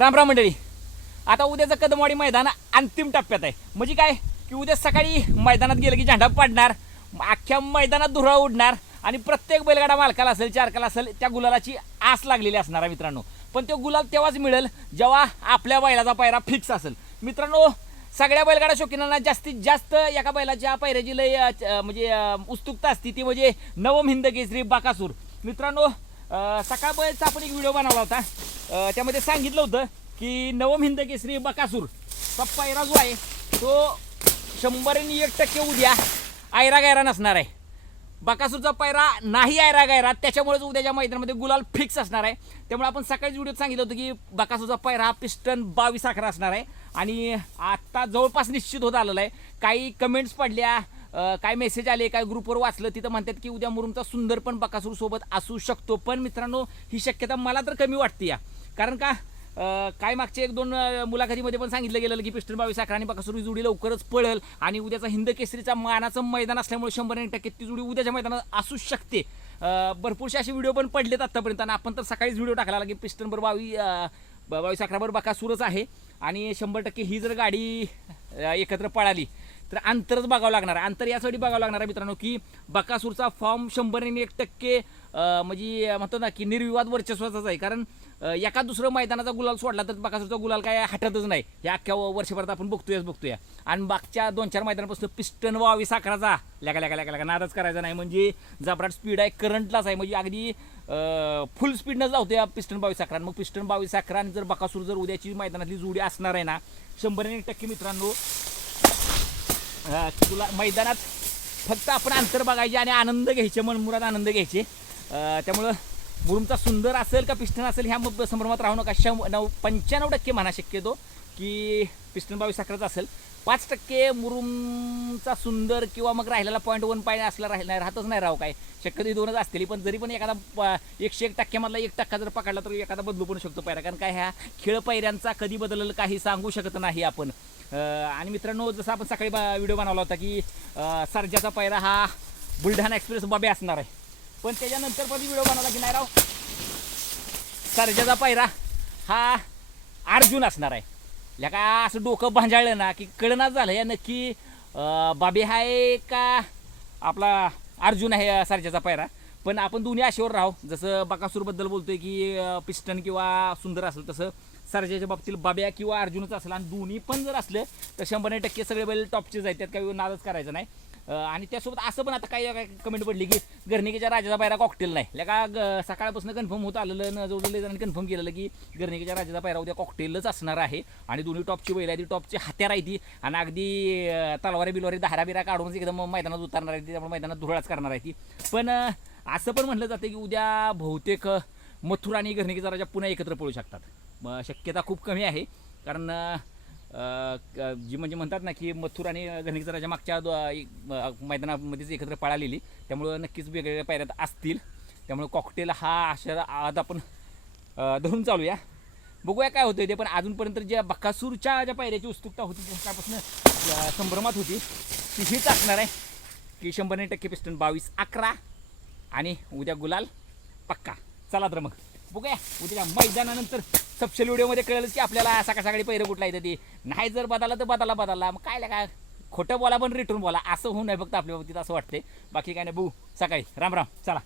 राम राम मंडळी. आता उद्याचं कदमवाडी मैदान अंतिम टप्प्यात आहे. म्हणजे काय? की उद्या सकाळी मैदानात गेलं की झेंडा पाडणार अख्ख्या मैदानात धुरळा उडणार आणि प्रत्येक बैलगाडा मालकाला असेल चारकाला असेल त्या गुलालाची आस लागलेली असणार आहे मित्रांनो. पण तो गुलाल तेव्हाच मिळेल जेव्हा आपल्या बैलाचा पायरा फिक्स असेल. मित्रांनो सगळ्या बैलगाडा शौकीनांना जास्तीत जास्त एका बैलाच्या पायऱ्याची लय म्हणजे उत्सुकता असते. ती म्हणजे नवम हिंद केसरी बाकासूर. मित्रांनो सकाळ सकाळपर्यंत आपण एक व्हिडिओ बनवला होता. त्यामध्ये सांगितलं होतं की नवम हिंद केसरी बकासूर चा पायरा जो आहे. तो शंभर आणि एक टक्के उद्या आयरा गायरा नसणार आहे. बकासूरचा पायरा नाही आयरा गायरा त्याच्यामुळेच उद्याच्या मैदानामध्ये गुलाल फिक्स असणार आहे. त्यामुळे आपण सकाळीच व्हिडिओत सांगितलं होतं की बकासूरचा पायरा पिस्टन बावीस अकरा असणार आहे. आणि आत्ता जवळपास निश्चित होत आलेला आहे. काही कमेंट्स पडल्या काय मेसेज आले काय ग्रुपवर वाचलं तिथं म्हणतात की उद्या मुरुमचा सुंदर पण बकासूर सोबत असू शकतो. पण मित्रांनो ही शक्यता मला तर कमी वाटते या. कारण का काय मागच्या एक दोन मुलाखतीमध्ये पण सांगितलं गेलं की पिस्टन बावीस अकरा आणि बकासुरी जुडी जोडी लवकरच पळेल आणि उद्याचा हिंद केसरीचा मानाचं मैदान असल्यामुळे शंभर आणि टक्के ती जोडी उद्याच्या मैदानात असू शकते. भरपूरसे असे व्हिडिओ पण पडलेत आत्तापर्यंत आणि आपण तर सकाळीच व्हिडिओ टाकला की पिस्टन बरोबर बावी बावीस अकरावर बकासूरच आहे आणि शंभर टक्के ही जर गाडी एकत्र पळाली तर अंतरच बघावं लागणार. आहे अंतर यासाठी बघावं लागणार आहे मित्रांनो की बकासूरचा फॉर्म शंभर आणि एक टक्के म्हणजे अं, म्हणतो ना की निर्विवाद वर्चस्वाचाच आहे. कारण एका दुसरं मैदानाचा गुलाल सोडला तर बकासूरचा गुलाल काय हटतच नाही. या अख्ख्या वर्षभरात आपण बघतोयच बघतोय. आणि बागच्या दोन चार मैदानापासून पिस्टन वावी साखराचा लेका लेका लेका लेका नादच करायचा नाही. म्हणजे जबराट स्पीड आहे करंटलाच आहे. म्हणजे अगदी फुल स्पीडनं जावतो या पिस्टन बावीस साखरान मग पिस्टन बावीस अकरा आणि जर बकासूर जर उद्याची मैदानातली जोडी असणार आहे ना शंभर आणि एक टक्के मित्रांनो तुला मैदानात फक्त आपण अंतर बघायचे आणि आनंद घ्यायचे मनमुरात आनंद घ्यायचे. त्यामुळं मुरुमचा सुंदर असेल का पिस्टन असेल ह्या मुद्दा संभ्रमात राहू नका. शं नऊ पंच्याण्णव टक्के म्हणा शक्यतो की पिस्टन बावीस अकराचा असेल. पाच टक्के मुरुमचा सुंदर किंवा मग राहिलेला पॉईंट वन पाय असला राहिला राहतच नाही राव काय. शक्यतो दोनच असतील पण जरी पण एखादा प- एकशे एक टक्क्यामधला एक टक्का जर पकडला तर एखादा बदलू पण शकतो पायरा. कारण काय ह्या खेळ पायऱ्यांचा कधी बदललं काही सांगू शकत नाही आपण. आणि मित्रांनो जसं आपण सकाळी व्हिडिओ बनवला होता की अं, सर्जाचा पायरा हा बुलढाणा एक्सप्रेस बाबे असणार आहे. पण त्याच्यानंतर पण व्हिडिओ बनवला की नाही राव? सर्जाचा पायरा हा अर्जुन असणार आहे. या का असं डोकं भांजाळलं ना की कळनाच झालं या नक्की बाबे आहे का आपला अर्जुन आहे अं, सर्जाचा पायरा पण आपण दोन्ही आशेवर राहू. जसं बकासूरबद्दल बोलतोय की पिस्टन किंवा सुंदर असेल तसं. सर्जाच्या बाबतीत बाब्या किंवा अर्जुनच असेल आणि दोन्ही पण जर असलं तर शंभर टक्के सगळे बैल टॉपचेच आहेत. त्यात काही नादच करायचं नाही. आणि त्यासोबत असं पण आता काही काय कमेंट पडली की गर्णिकेच्या राजाचा पायरा कॉकटेल नाही. ल्या का ग- सकाळपासून कन्फर्म होत आलेलं न जवळजवळ जणांनी कन्फर्म केलेलं की गर्णिकेच्या राजाचा पायरा उद्या कॉकटेलच असणार आहे. आणि दोन्ही टॉपची बैल आहे ती टॉपची हत्यार आहे ती. आणि अगदी तलवारी बिलवारी दहारा बिरा काढूनच एकदम मैदानात उतरणार आहे ती त्यामुळे मैदानात धुळाच करणार आहे ती. पण असं पण म्हटलं जातं की उद्या बहुतेक मथुरा मथुर आणि गर्णिकेचा राजा पुन्हा एकत्र पळू शकतात. शक्यता खूप कमी आहे. कारण क- जी म्हणजे म्हणतात ना की मथुर आणि गणितचा मागच्या मैदानामध्येच एकत्र पळालेली. त्यामुळं नक्कीच वेगवेगळ्या पायऱ्यात असतील. त्यामुळे कॉकटेल हा अशा आज आपण धरून चालूया. बघूया काय होतं ते पण अजूनपर्यंत ज्या बकासूरच्या ज्या पायऱ्याची उत्सुकता होती ती संभ्रमात होती. ती हीच असणार आहे. की शंभरने टक्के पिस्टन बावीस अकरा आणि उद्या गुलाल पक्का. चला तर मग. बघूया. उद्या मैदानानंतर सपशल व्हिडिओमध्ये कळलंच की आपल्याला सकाळ सकाळी पहिलं कुठला येतं ते. नाही जर बदलला तर बदलला बदलला. मग काय काय खोटं बोला पण रिटर्न बोला. असं होऊ नये फक्त आपल्या बाबतीत असं वाटते बाकी काय नाही बघू. सकाळी. राम राम. चला.